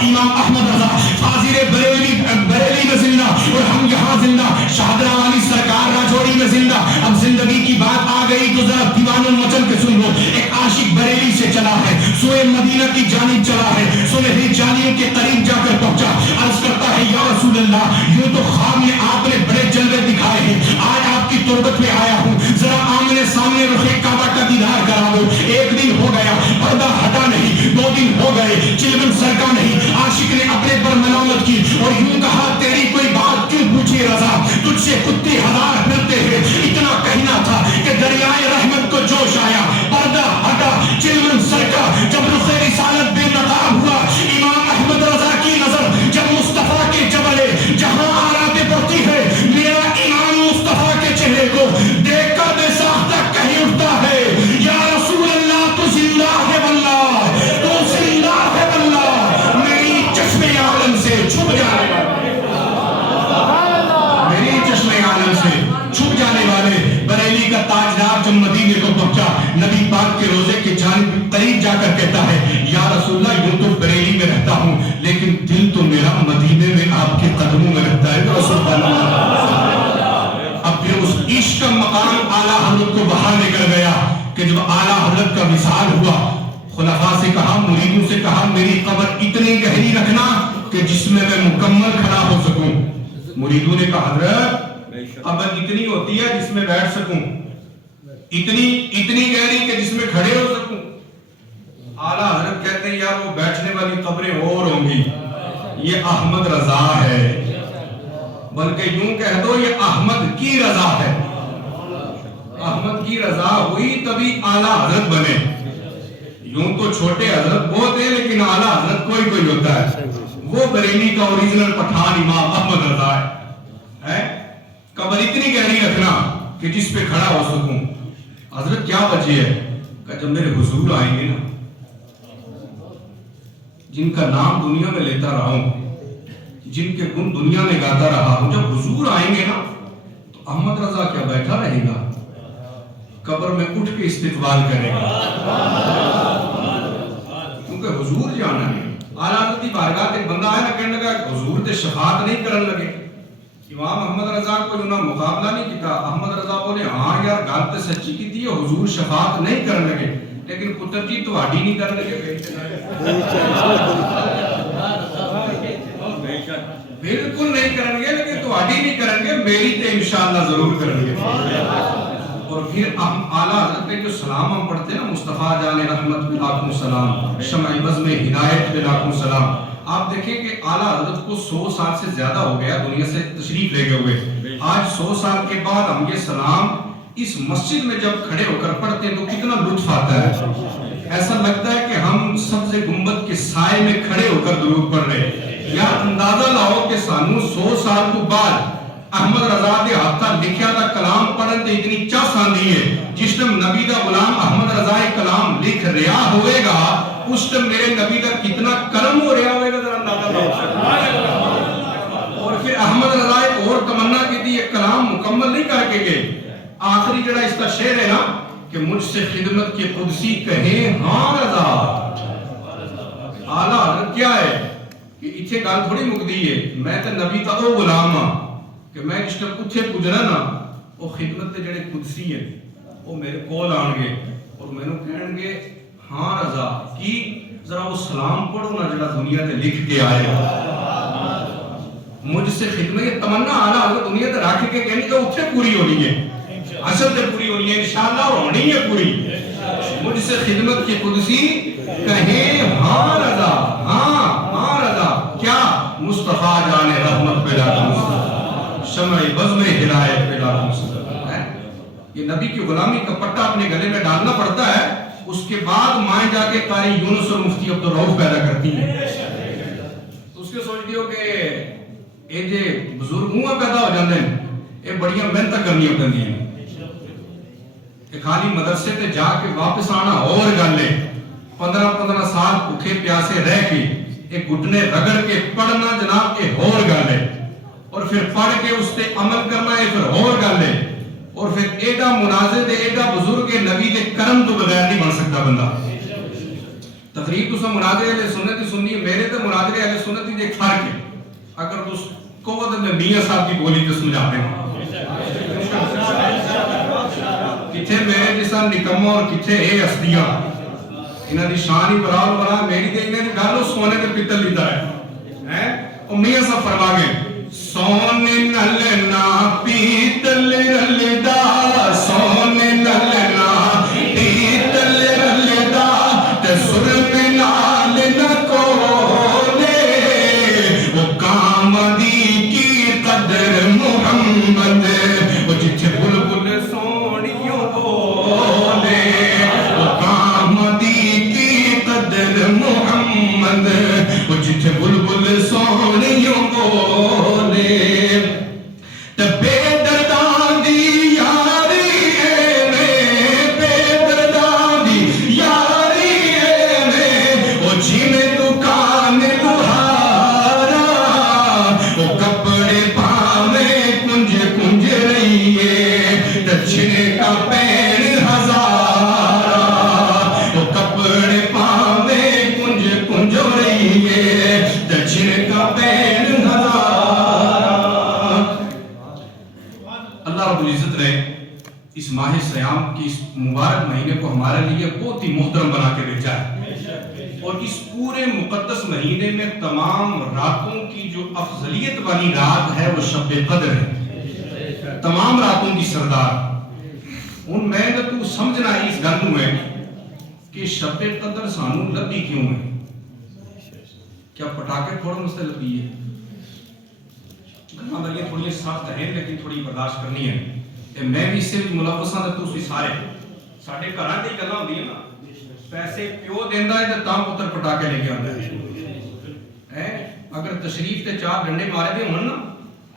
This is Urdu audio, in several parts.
امام احمد رضا فاضل بریلی میں زندہ اور ہم یہاں زندہ، شاہدرہ والی سرکار راجوڑی میں زندہ۔ اب زندگی کی بات آ گئی تو ذرا دیوان المچل کے سن لو۔ ایک عاشق بریلی سے چلا ہے، سوئے مدینہ کی جانب چلا ہے، سنہری جانیوں کے قریب جا کر پہنچا، عرض کرتا ہے یا رسول اللہ، یوں تو خواب میں آپ نے بڑے جلوے دکھائے ہیں، آج آپ کی تربت میں آیا ہوں، ذرا آمنے سامنے رخ کعبہ کا دیدار کرا دو۔ ایک دن ہو گیا، پردہ ہٹا نہیں، 2 دن ہو گئے، چلمن سرکا نہیں۔ عاشق نے اپنے پر ملامت کی اور یوں کہا تیری کوئی بات کیوں پوچھی رضا، تجھ سے کتے ہزار پھرتے ہیں، اتنا کہنا تھا کہ دریائے رحمت کو جوش آیا، پردہ ہٹا، چلمن سرکا۔ جب رخ رسالت بے نقاب ہوا، امام احمد رضا کی نظر جب مصطفیٰ کے جبل جہاں آرا پہ پڑتی ہے، میرا امام مصطفیٰ کے چہرے کو دیکھ کر بے ساختہ کہیں اٹھتا ہے یا رسول اللہ تو زندہ ہے واللہ، تو زندہ ہے واللہ، میری چشم عالم سے چھپ جانے والے، میری چشم عالم سے چھپ جانے والے بریلی کا تاجدار جب مدینے کو پہنچا، نبی پاک کے روزے کے جانب قریب جا کر کہتا ہے یا رسول اللہ یوں تو بریلی میں رہتا ہوں لیکن دل تو میرا مدینے میں آپ کے قدموں میں رہتا ہے۔ تو رسول اللہ اب پھر اس عشق کا مقام اعلیٰ حضرت کو باہر نکل گیا کہ جب اعلیٰ حضرت کا وصال ہوا، خلفاء سے کہا، مریدوں سے کہا میری قبر اتنی گہری رکھنا کہ جس میں میں مکمل کھڑا ہو سکوں۔ مریدوں نے کہا حضرت قبر اتنی ہوتی ہے جس میں بیٹھ سکوں، اتنی گہری کہ جس میں کھڑے ہو سکوں۔ اعلیٰ حضرت کہتے ہیں یار وہ بیٹھنے والی قبریں اور ہوں گی، یہ احمد رضا ہے، بلکہ یوں کہہ دو یہ احمد کی رضا ہے۔ احمد کی رضا ہوئی تبھی اعلیٰ حضرت بنے۔ یوں تو چھوٹے حضرت بہت ہیں لیکن اعلیٰ حضرت کوئی ہوتا ہے۔ وہ بریلی کا اوریجنل پٹھان امام احمد رضا ہے۔ قبر اتنی گہری رکھنا کہ جس پہ کھڑا ہو سکوں۔ حضرت کیا وجہ ہے کہ جب میرے حضور آئیں گے نا، جن کا نام دنیا میں لیتا رہا ہوں، جن کے گن دنیا میں گاتا رہا ہوں، جب حضور آئیں گے نا تو احمد رضا کیا بیٹھا رہے گا، قبر میں اٹھ کے استقبال کرے گا، کیونکہ حضور جانا ہے۔ اعلیٰ حضرت کی بارگاہ ایک بندہ آیا نا، کہنے لگا حضور تے شفاعت نہیں کرن لگے۔ امام احمد رضا کو انہوں نے مقابلہ نہیں کیتا۔ احمد رضا بولے ہاں یار گل تے سچی کیتی ہے، حضور شفاعت نہیں کرن لگے، لیکن پتر جی تہاڈی نہیں کرن لگے۔ بالکل نہیں کرن گے، لیکن تہاڈی نہیں کرن گے، میری تے انشاءاللہ ضرور کرن گے۔ اور پھر اعلیٰ حضرت کے جو سلام ہم پڑھتے ہیں نا، مصطفیٰ جان رحمت بلاکم سلام، شمع بزم ہدایت بلاکم سلام۔ آپ دیکھیں کہ اعلیٰ حضرت کو 100 سال سے زیادہ ہو گیا دنیا سے تشریف لے گئے ہوئے، آج 100 سال کے بعد ہم یہ سلام اس مسجد میں جب کھڑے ہو کر پڑھتے ہیں تو کتنا لطف آتا ہے۔ ایسا لگتا ہے کہ ہم سبز گنبد کے سائے میں کھڑے ہو کر درود پڑھ رہے ہیں۔ یا اندازہ لاؤ کہ سانو 100 سال کو بعد احمد رضا دے ہاتھا لکھیا دا کلام پڑھن تے اتنی چاہ آندی ہے، جس ٹائم نبی دا غلام احمد رضا کلام لکھ رہا ہوئے گا، اس ٹائم میرے نبی دا کتنا کرم ہو رہا ہوئے گا، ذرا اندازہ لاؤ۔ اور پھر احمد رضا ایک اور تمنا کی تھی، یہ کلام مکمل نہیں کر کے گئے، آخری جڑا اس کا شعر ہے نا کہ مجھ سے خدمت کے قدسی کہیں ہاں رضا۔ اعلیٰ حضرت کیا ہے کہ اتھے گل تھوڑی مکدی ہے، میں تے نبی تا او غلام ہاں کہ میں جس ٹائم اتھے پجنا نا، وہ خدمت تے جڑے قدسی ہیں وہ میرے کول آن گے اور میں نو کہن گے ہاں رضا کی ذرا وہ سلام پڑھو نا جڑا دنیا تے لکھ کے آئے گا۔ مجھ سے خدمت یہ تمنا اعلیٰ حضرت دنیا تے رکھ کے کہنی کہ اتھے پوری ہونی ہے، اصل تے پوری ہونی ہے انشاءاللہ، اور ہونی ہے پوری۔ مجھ سے خدمت کی قدسی کہیں ہاں رضا، ہاں رضا، کیا مصطفیٰ جان رحمت پیدا کروں، شمع بزم ہدایت پیدا کروں۔ یہ نبی کی غلامی کا پٹا اپنے گلے میں ڈالنا پڑتا ہے، اس کے بعد مائیں جا کے قاری یونس اور مفتی عبدالرؤف پیدا کرتی ہیں۔ تو اس کے سوچ دیو کہ یہ جے بزرگ ہوں پیدا ہو جاندے ہیں، یہ بڑیاں محنت کرنی پڑتی ہیں کہ خالی مدرسے تے جا کے واپس آنا اور گل ہے، 15 سال بھوکے پیاسے رہ کے ایک گھٹنے رگڑ کے پڑھنا جناب یہ اور گل ہے، اور پھر پڑھ کے اس تے عمل کرنا یہ پھر اور گل ہے، اور پھر ایڈا مناظر دے ایڈا بزرگ نبی دے کرم تو بغیر نہیں بن سکتا بندہ۔ تقریب تو مناظر اہل سنت ہی سننی ہے. میرے تو مناظر اہل سنت ہی ایک فرق ہے. اگر تو قوت میں میاں صاحب کی بولی تو سمجھاتے ہیں کتھے میرے جیسا نکمہ اور کتھے اے ہستیاں. انہاں دی شان ہی برابر برا. میری تے انہاں دی گل سونے تے پیتل لیتا ہے. او میاں صاحب فرما گئے سونے نل نہ پیتل رلدا, سونے نل نہ پیتل رلدا, تے سرم نال نہ کولے, وہ کام دی کی قدر محمد, وہ جتھے بلبل سونیوں بولے, وہ کام دی کی قدر محمد, وہ جتھے بلبل سونیوں بولے. بے درداں دی یاری ایویں, بے درداں دی یاری ایویں, وہ جینے دکان لوہارا, وہ کپڑے پاویں کنج کنج رہیے, چھنے کا پین ہزارا, وہ کپڑے پاویں کنج کنج رہیے, چھنے کا پین ہزارا. اللہ رب العزت نے اس ماہ سیام کی اس مبارک مہینے کو ہمارے لیے بہت ہی محترم بنا کے بھیجا ہے, اور اس پورے مقدس مہینے میں تمام راتوں کی جو افضلیت والی رات ہے وہ شب قدر ہے, تمام راتوں کی سردار. ان میں نے تو سمجھنا اس گل میں کہ شب قدر سانو لبی کیوں ہے. کیا پٹاخے تھوڑا مستے لبی ہے؟ گلاں میری تھوڑی سخت ہیں لیکن تھوڑی برداشت کرنی ہے. میں بھی اس سے بھی ملوث ہاں تے تسی سارے ساڈے گھراں دی گلاں ہوندیاں نا, پیسے پیو دیندا ہے تے تاں پتر پٹاخے لے کے آندا ہے. اگر تشریف تے چار ڈنڈے مارے دے ہون نا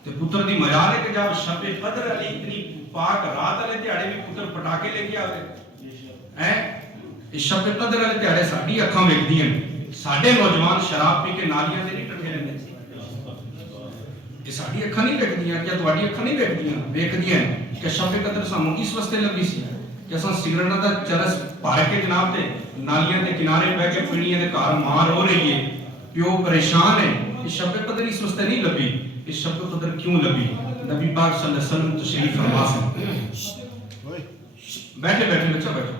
تے پتر دی مجال ہے کہ جب شب قدر علی اتنی پاک رات والے دیہاڑے بھی پتر پٹاخے لے کے آوے. اس شب قدر والے دیہاڑے ساڈی اکھاں ویکھدیاں, ساڈے نوجوان شراب پی کے نالیاں تے نہیں ٹٹھے رہندے. یہ ساڈی اکھاں نہیں ویکھدیاں, کیا تہاڈی اکھاں نہیں ویکھدیاں کہ شب قدر سانوں کس واسطے لبی سی کہ اساں سگریٹاں دا چرس بھر کے جناب تے نالیاں دے کنارے بیٹھ کے پینیاں دے گھر مار ہو رہی ہے, پیو پریشان ہے. یہ شب قدر اس واسطے نہیں لبی. اس شب قدر کیوں لبی؟ نبی پاک صلی اللہ علیہ وسلم تشریف فرما سے بیٹھے بیٹھے بچہ بیٹھو.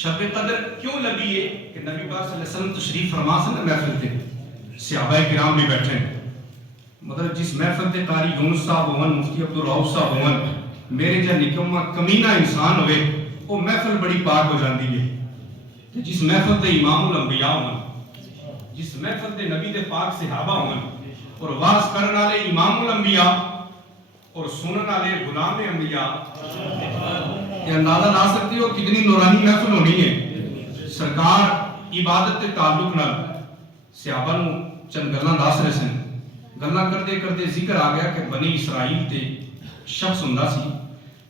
شب قدر کیوں لبی ہے کہ نبی پاک صلی اللہ علیہ وسلم تشریف فرما سے محفل تے صحابہ کرام بھی بیٹھے ہیں. مطلب جس محفل تے قاری یونس صاحب ہون, مفتی عبدالرؤف صاحب ہون, میرے جا نکما کمینہ انسان ہوئے, وہ محفل بڑی پاک ہو جاندی ہے. جس محفل تے امام الانبیاء ہون, جس محفل تے نبی دے پاک صحابہ ہون, اور واز کرن والے امام الانبیاء اور سنن والے غلام انبیاء, یہ اندازہ لا سکتے ہو کتنی نورانی محفل ہونی ہے. سرکار عبادت تے تعلق نال صحابہ نو چند گلاں دس رہے سن. گلاں کرتے کرتے ذکر آ گیا کہ بنی اسرائیل تے شخص ہوندا سی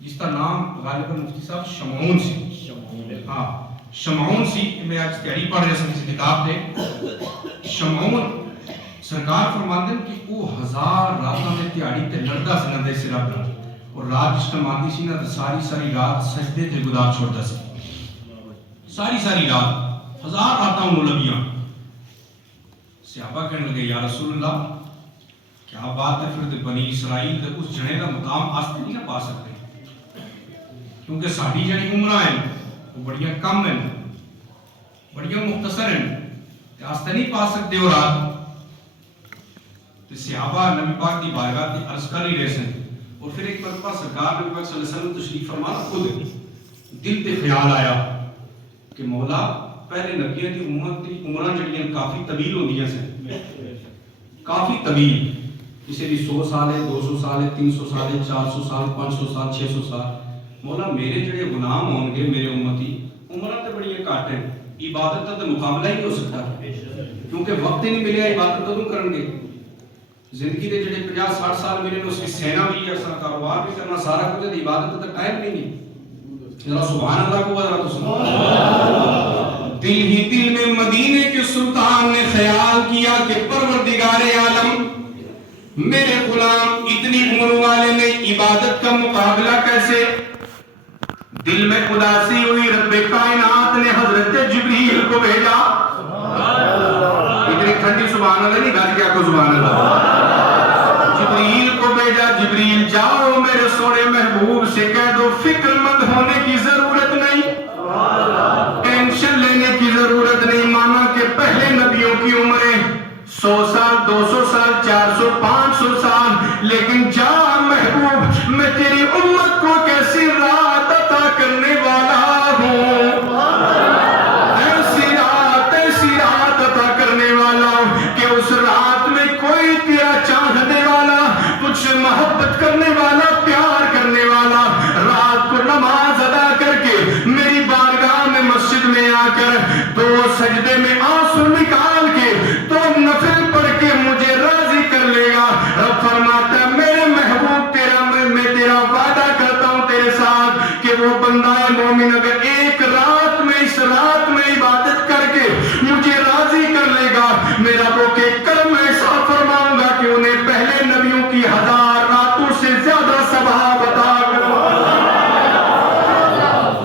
جس کا نام غالباً مفتی صاحب شمعون سی. ہاں شمعون سی. میں آج تیاری پڑھ رہا سی کسی کتاب تے. شمعون سرکار فرماندے کہ وہ 1000 راتاں دے تیاری تے لڑدا سی نہ دے سر اپنا, اور رات جس ٹائم آندی سی نا تے ساری رات سجدے تے گزار چھوڑدا سی. ساری رات 1000 راتاں انہوں لبیاں. صحابہ کہنے لگے یا رسول اللہ کیا بات ہے, پھر بنی اسرائیل دے اس جنے دا مقام آستے نہیں نہ پا سکتے, کیونکہ ساڑی جنی عمرہ ہیں وہ بڑیاں کم ہیں, بڑیاں مختصر ہیں, آستے نہیں پا سکتے ہو رات. تو صحابہ نبی پاک دی بارگاہ دی عرض کر ہی رہے سن, اور پھر ایک مرتبہ سرکار نبی پاک صلی اللہ علیہ وسلم تشریف فرما خود دل تے خیال آیا کہ مولا پہلے نبیوں دی امت دی عمرہ جڑیاں کافی طویل ہوندیاں سن, کافی طویل, کسی بھی 100 سال ہے, 200 سال ہے, 300 سال ہے, 400 سال, 500 سال, 600 سال. مولا میرے جڑے غلام ہوں گے میرے امتی, عمرہ تے بڑی گھٹ ہے, عبادت کا تو مقابلہ ہی نہیں ہو سکتا, کیونکہ وقت ہی نہیں ملیا عبادت کدوں کرن گے. زندگی دے جڑے 50-60 سال ملے اس کی سینا بھی ہے, کاروبار بھی کرنا, سارا کچھ ہے, عبادت کا ٹائم نہیں ہے. ذرا سبحان اللہ کو ذرا تو سبحان اللہ. دل ہی دل میں مدینے کے سلطان نے خیال کیا کہ پروردگار عالم میرے غلام اتنی عمر والے نے عبادت کا مقابلہ کیسے. دل میں اداسی ہوئی, رب کائنات نے حضرت جبریل کو بھیجا. اتنی ٹھنڈی سبحان اللہ نہیں، گھر کیا کو سبحان اللہ. جبریل کو بھیجا، جبریل جاؤ میرے سونے محبوب سے کہہ دو فکر مند ہونے کی ضرورت نہیں، ٹینشن لینے کی ضرورت نہیں. مانا کہ پہلے نبیوں کی عمریں 100 سال 200 سال 400 500 سال، لیکن جا محبوب میں تیری امت کو کیسی رات عطا کرنے والا ہوں، ایسی رات عطا کرنے والا ہوں کہ اس رات میں کوئی تیرا چاہنے والا، تجھ سے محبت کرنے والا، پیار کرنے والا، رات کو نماز ادا کر کے میری بارگاہ میں مسجد میں آ کر 2 سجدے میں